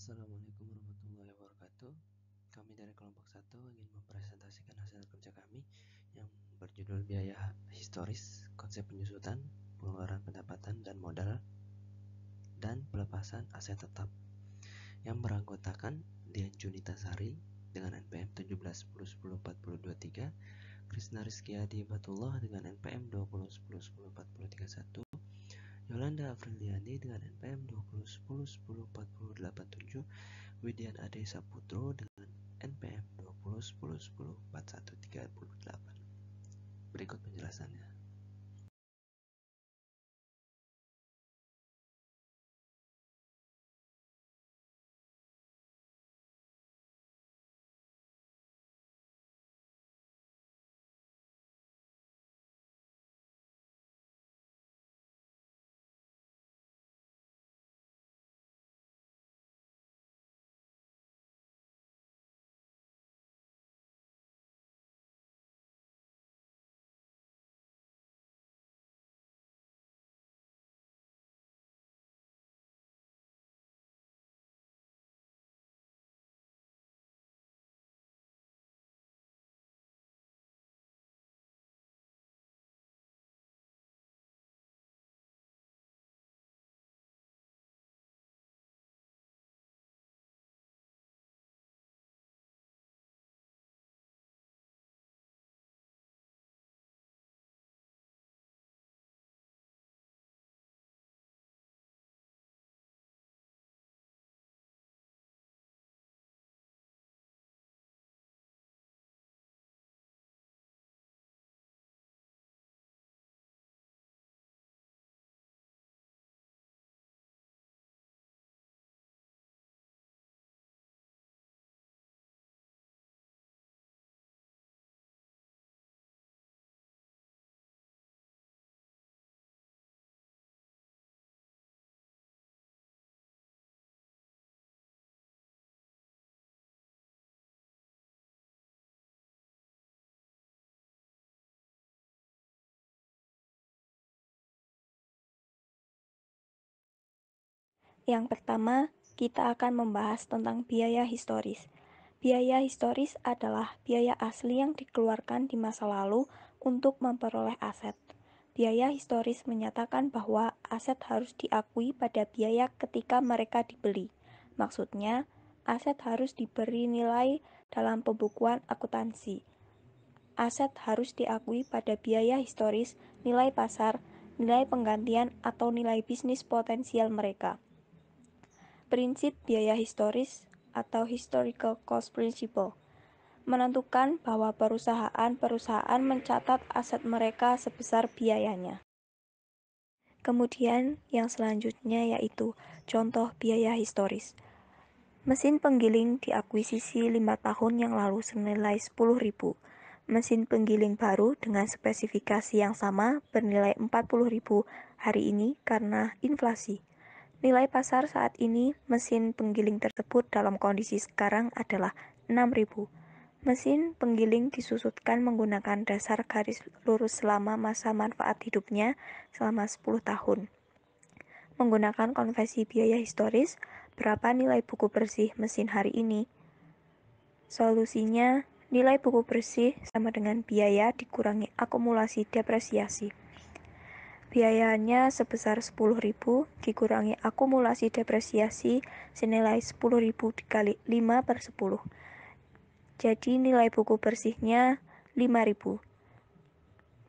Assalamualaikum warahmatullahi wabarakatuh. Kami dari kelompok 1 ingin mempresentasikan hasil kerja kami yang berjudul biaya historis, konsep penyusutan, pengeluaran pendapatan dan modal, dan pelepasan aset tetap, yang beranggotakan Dian Junita Sari dengan NPM 1710104023, Krisna Rizky Adi Batullah dengan NPM 2010104031, Yolanda Apriliani dengan NPM 2010104087, Widian Ade Saputro dengan NPM 2010104138. Berikut penjelasannya. Yang pertama, kita akan membahas tentang biaya historis. Biaya historis adalah biaya asli yang dikeluarkan di masa lalu untuk memperoleh aset. Biaya historis menyatakan bahwa aset harus diakui pada biaya ketika mereka dibeli. Maksudnya, aset harus diberi nilai dalam pembukuan akuntansi. Aset harus diakui pada biaya historis, nilai pasar, nilai penggantian, atau nilai bisnis potensial mereka. Prinsip biaya historis atau historical cost principle menentukan bahwa perusahaan mencatat aset mereka sebesar biayanya. Kemudian yang selanjutnya yaitu contoh biaya historis. Mesin penggiling diakuisisi 5 tahun yang lalu senilai 10.000. Mesin penggiling baru dengan spesifikasi yang sama bernilai 40.000 hari ini karena inflasi. Nilai pasar saat ini mesin penggiling tersebut dalam kondisi sekarang adalah 6.000. Mesin penggiling disusutkan menggunakan dasar garis lurus selama masa manfaat hidupnya selama 10 tahun. Menggunakan konvensi biaya historis, berapa nilai buku bersih mesin hari ini? Solusinya, nilai buku bersih sama dengan biaya dikurangi akumulasi depresiasi. Biayanya sebesar 10.000 dikurangi akumulasi depresiasi senilai 10.000 dikali 5/10. Jadi nilai buku bersihnya 5.000.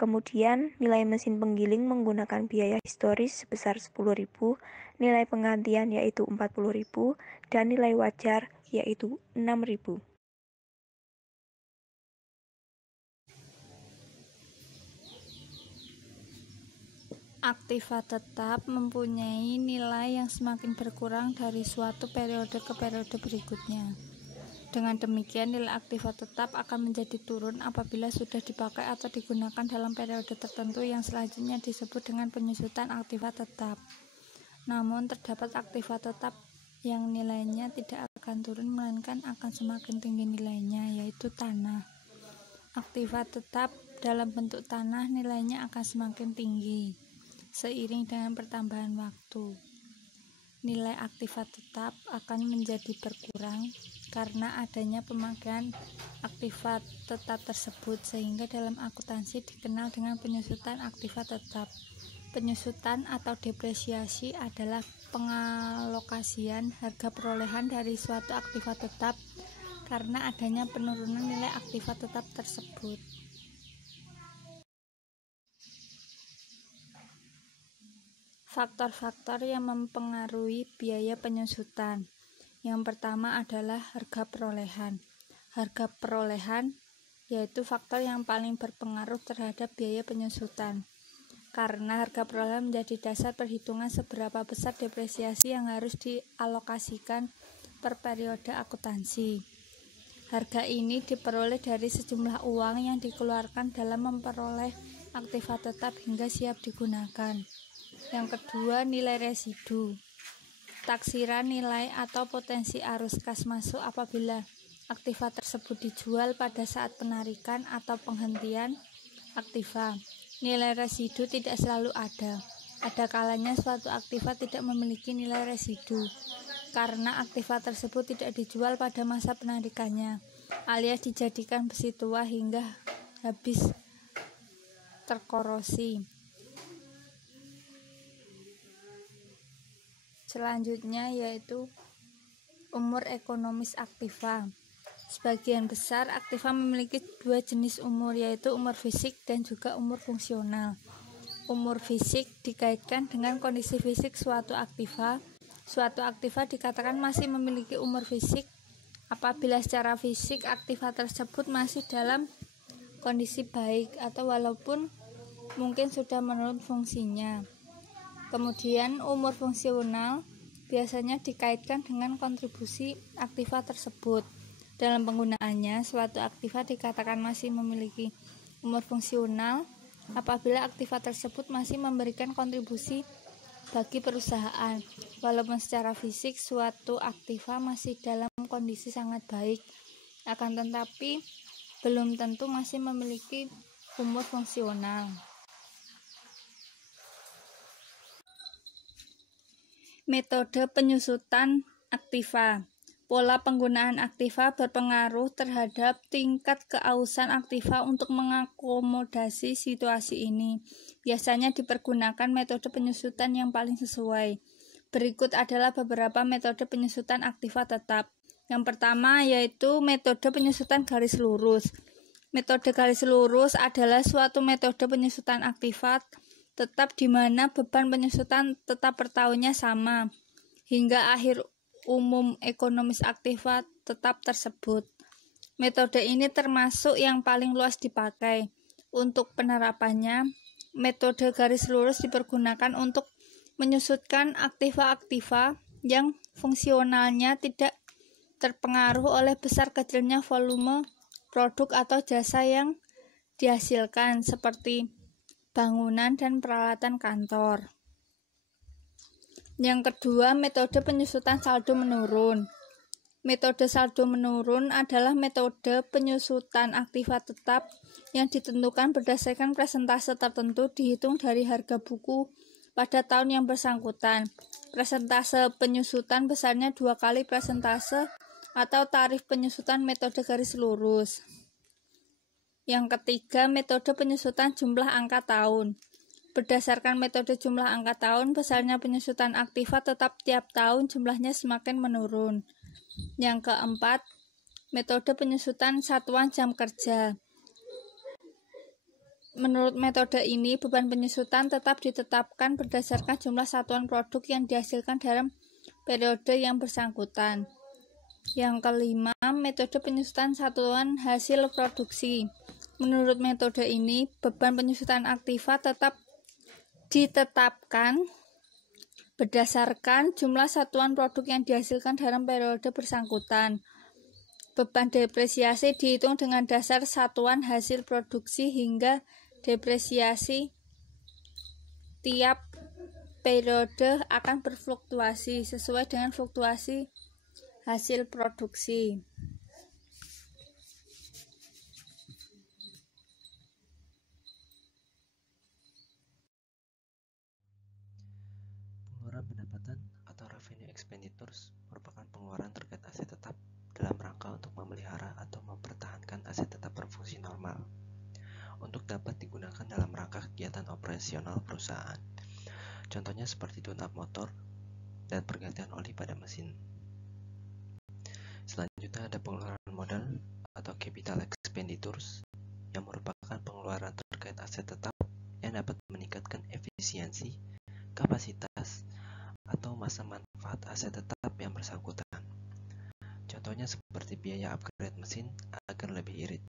Kemudian nilai mesin penggiling menggunakan biaya historis sebesar 10.000, nilai penggantian yaitu 40.000, dan nilai wajar yaitu 6.000. Aktiva tetap mempunyai nilai yang semakin berkurang dari suatu periode ke periode berikutnya. Dengan demikian, nilai aktiva tetap akan menjadi turun apabila sudah dipakai atau digunakan dalam periode tertentu yang selanjutnya disebut dengan penyusutan aktiva tetap. Namun, terdapat aktiva tetap yang nilainya tidak akan turun melainkan akan semakin tinggi nilainya, yaitu tanah. Aktiva tetap dalam bentuk tanah nilainya akan semakin tinggi seiring dengan pertambahan waktu. nilai aktiva tetap akan menjadi berkurang karena adanya pemakaian aktiva tetap tersebut, sehingga dalam akuntansi dikenal dengan penyusutan aktiva tetap. Penyusutan atau depresiasi adalah pengalokasian harga perolehan dari suatu aktiva tetap karena adanya penurunan nilai aktiva tetap tersebut. Faktor-faktor yang mempengaruhi biaya penyusutan. Yang pertama adalah harga perolehan. Harga perolehan yaitu faktor yang paling berpengaruh terhadap biaya penyusutan, karena harga perolehan menjadi dasar perhitungan seberapa besar depresiasi yang harus dialokasikan per periode akuntansi. Harga ini diperoleh dari sejumlah uang yang dikeluarkan dalam memperoleh aktiva tetap hingga siap digunakan. Yang kedua, nilai residu. Taksiran nilai atau potensi arus kas masuk apabila aktiva tersebut dijual pada saat penarikan atau penghentian aktiva. Nilai residu tidak selalu ada. Ada kalanya suatu aktiva tidak memiliki nilai residu karena aktiva tersebut tidak dijual pada masa penarikannya, alias dijadikan besi tua hingga habis terkorosi. Selanjutnya yaitu umur ekonomis aktiva. Sebagian besar aktiva memiliki dua jenis umur, yaitu umur fisik dan juga umur fungsional. Umur fisik dikaitkan dengan kondisi fisik suatu aktiva. Suatu aktiva dikatakan masih memiliki umur fisik apabila secara fisik aktiva tersebut masih dalam kondisi baik atau walaupun mungkin sudah menurun fungsinya. Kemudian umur fungsional biasanya dikaitkan dengan kontribusi aktiva tersebut. Dalam penggunaannya, suatu aktiva dikatakan masih memiliki umur fungsional apabila aktiva tersebut masih memberikan kontribusi bagi perusahaan, walaupun secara fisik suatu aktiva masih dalam kondisi sangat baik, akan tetapi belum tentu masih memiliki umur fungsional. Metode penyusutan aktiva. Pola penggunaan aktiva berpengaruh terhadap tingkat keausan aktiva untuk mengakomodasi situasi ini. Biasanya dipergunakan metode penyusutan yang paling sesuai. Berikut adalah beberapa metode penyusutan aktiva tetap. Yang pertama yaitu metode penyusutan garis lurus. Metode garis lurus adalah suatu metode penyusutan aktiva tetap di mana beban penyusutan tetap per tahunnya sama hingga akhir umum ekonomis aktiva tetap tersebut. Metode ini termasuk yang paling luas dipakai. Untuk penerapannya, metode garis lurus dipergunakan untuk menyusutkan aktiva-aktiva yang fungsionalnya tidak terpengaruh oleh besar kecilnya volume produk atau jasa yang dihasilkan seperti bangunan dan peralatan kantor. Yang kedua, metode penyusutan saldo menurun. Metode saldo menurun adalah metode penyusutan aktiva tetap yang ditentukan berdasarkan persentase tertentu dihitung dari harga buku pada tahun yang bersangkutan. Persentase penyusutan besarnya 2 kali persentase atau tarif penyusutan metode garis lurus. Yang ketiga, metode penyusutan jumlah angka tahun. Berdasarkan metode jumlah angka tahun, besarnya penyusutan aktiva tetap tiap tahun jumlahnya semakin menurun. Yang keempat, metode penyusutan satuan jam kerja. Menurut metode ini, beban penyusutan tetap ditetapkan berdasarkan jumlah satuan produk yang dihasilkan dalam periode yang bersangkutan. Yang kelima, metode penyusutan satuan hasil produksi. Menurut metode ini, beban penyusutan aktiva tetap ditetapkan berdasarkan jumlah satuan produk yang dihasilkan dalam periode bersangkutan. Beban depresiasi dihitung dengan dasar satuan hasil produksi hingga depresiasi tiap periode akan berfluktuasi sesuai dengan fluktuasi hasil produksi. Pengeluaran pendapatan atau revenue operasional perusahaan. Contohnya seperti tune-up motor dan pergantian oli pada mesin. Selanjutnya ada pengeluaran modal atau capital expenditures yang merupakan pengeluaran terkait aset tetap yang dapat meningkatkan efisiensi, kapasitas, atau masa manfaat aset tetap yang bersangkutan. Contohnya seperti biaya upgrade mesin agar lebih irit.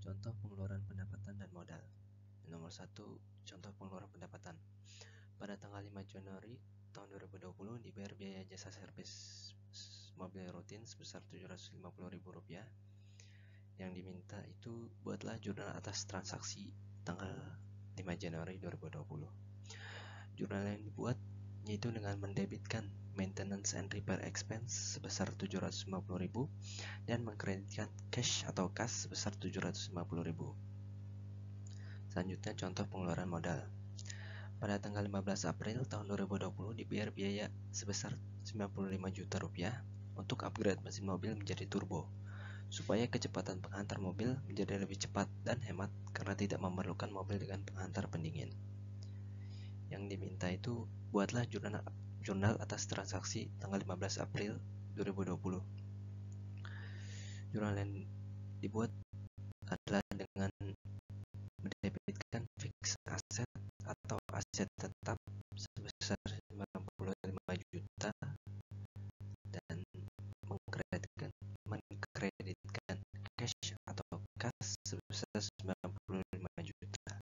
Contoh pengeluaran pendapatan dan modal. Nomor 1, contoh pengeluaran pendapatan. Pada tanggal 5 Januari tahun 2020 dibayar biaya jasa servis mobil rutin sebesar Rp750.000. Yang diminta itu buatlah jurnal atas transaksi tanggal 5 Januari 2020. Jurnal yang dibuat yaitu dengan mendebitkan maintenance and repair expense sebesar Rp750.000 dan mengkreditkan cash atau kas sebesar Rp750.000. Selanjutnya contoh pengeluaran modal. Pada tanggal 15 April tahun 2020 dibayar biaya sebesar Rp95 juta untuk upgrade mesin mobil menjadi turbo, supaya kecepatan penghantar mobil menjadi lebih cepat dan hemat karena tidak memerlukan mobil dengan penghantar pendingin. Yang diminta itu buatlah jurnal atas transaksi tanggal 15 April 2020. Jurnal yang dibuat adalah dengan mendebitkan fix aset atau aset tetap sebesar Rp95 juta dan mengkreditkan cash atau kas sebesar Rp95 juta.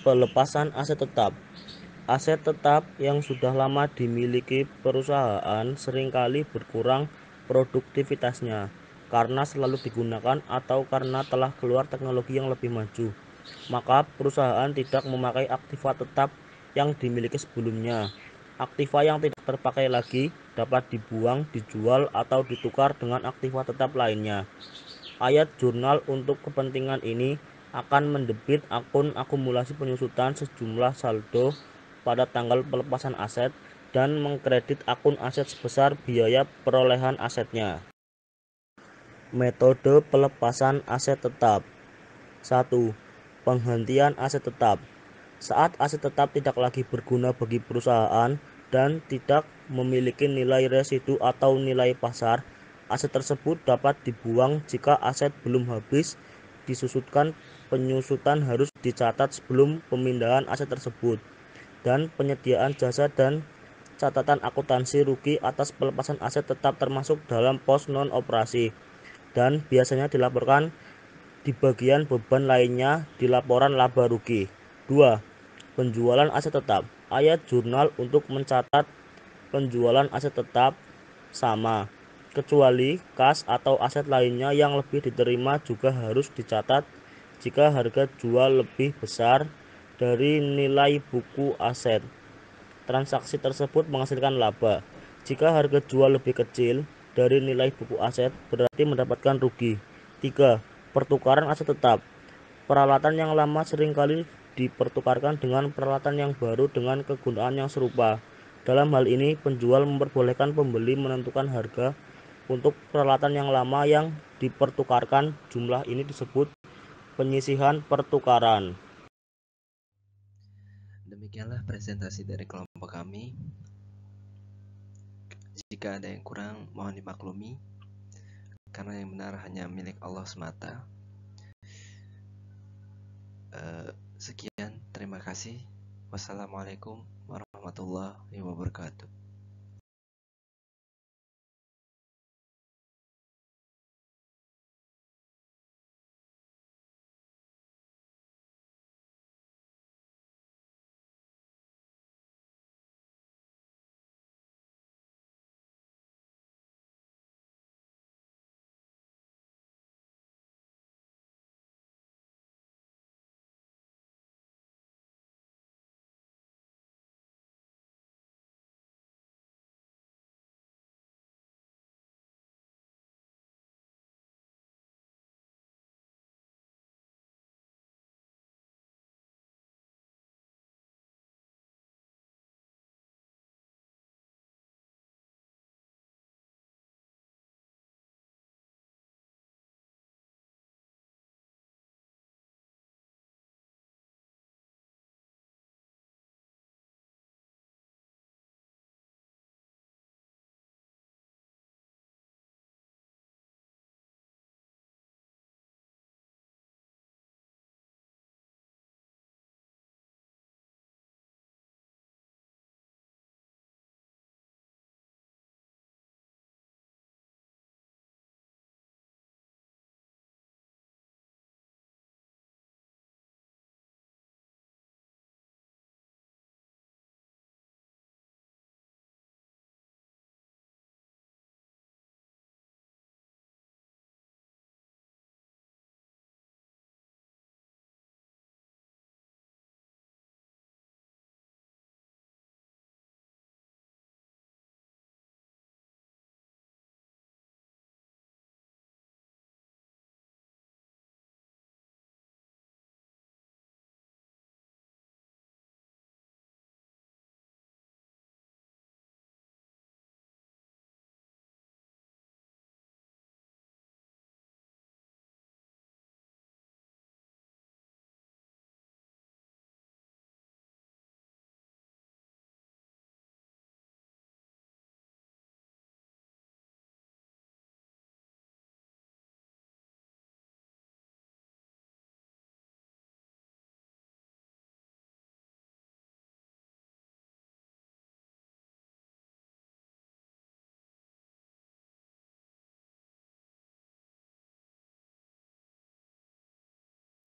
Pelepasan aset tetap. Aset tetap yang sudah lama dimiliki perusahaan seringkali berkurang produktivitasnya karena selalu digunakan atau karena telah keluar teknologi yang lebih maju. Maka perusahaan tidak memakai aktiva tetap yang dimiliki sebelumnya. Aktiva yang tidak terpakai lagi dapat dibuang, dijual, atau ditukar dengan aktiva tetap lainnya. Ayat jurnal untuk kepentingan ini akan mendebit akun akumulasi penyusutan sejumlah saldo pada tanggal pelepasan aset dan mengkredit akun aset sebesar biaya perolehan asetnya. Metode pelepasan aset tetap. 1. Penghentian aset tetap. Saat aset tetap tidak lagi berguna bagi perusahaan dan tidak memiliki nilai residu atau nilai pasar, aset tersebut dapat dibuang jika aset belum habis disusutkan. Penyusutan harus dicatat sebelum pemindahan aset tersebut, dan penyediaan jasa dan catatan akuntansi rugi atas pelepasan aset tetap termasuk dalam pos non-operasi dan biasanya dilaporkan di bagian beban lainnya di laporan laba rugi. 2. Penjualan aset tetap. Ayat jurnal untuk mencatat penjualan aset tetap sama, kecuali kas atau aset lainnya yang lebih diterima juga harus dicatat jika harga jual lebih besar dari nilai buku aset. Transaksi tersebut menghasilkan laba. Jika harga jual lebih kecil dari nilai buku aset, berarti mendapatkan rugi. 3. Pertukaran aset tetap. Peralatan yang lama seringkali dipertukarkan dengan peralatan yang baru dengan kegunaan yang serupa. Dalam hal ini, penjual memperbolehkan pembeli menentukan harga untuk peralatan yang lama yang dipertukarkan. Jumlah ini disebut penyisihan pertukaran. Demikianlah presentasi dari kelompok kami. Jika ada yang kurang, mohon dimaklumi, karena yang benar hanya milik Allah semata. Sekian, terima kasih. Wassalamualaikum warahmatullahi wabarakatuh.